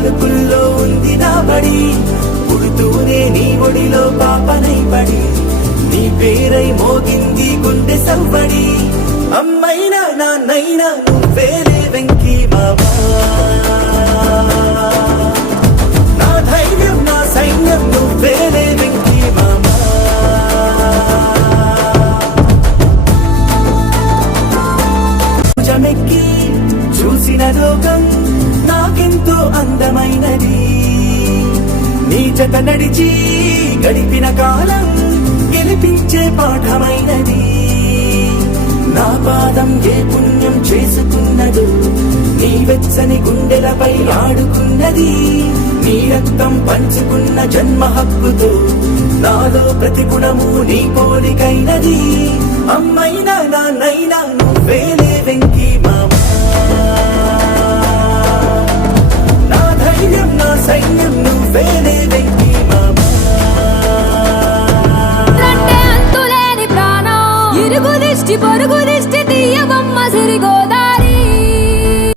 పలుకుల్లో ఉంది దాబడి, పుడుతూనే నీ ఒడిలో పాపనై పడి, నీ పేరై మోగింది గుండె సవ్వడి. అమ్మైనా నాన్నైనా నువ్వేలే వెంకీ మావా, నా ధైర్యం నా సైన్యం నువ్వేలే వెంకీ మావా. భుజమెక్కి చూసిన లోకం నాకెంతో అందమైనది, నీ జత నడిచి గడిపిన కాలం గెలిపించే పాఠమైనది. నా పాదం ఏ పుణ్యం చేసుకున్నదు, నీ వెచ్చని గుండెలపై ఆడుకున్నది. నీ రక్తం పంచుకున్న జన్మ హక్కుతో నాలో ప్రతి గుణము నీ పోలికైనది. అమ్మైనా నాన్నైనా నువ్వేలే వెంకీ మావా, నా ధైర్యం నా సైన్యం నువ్వేలే వెంకీ మావా. అంతులేని ప్రాణం, ఇరుగు దిష్టి పొరుగు దిష్టి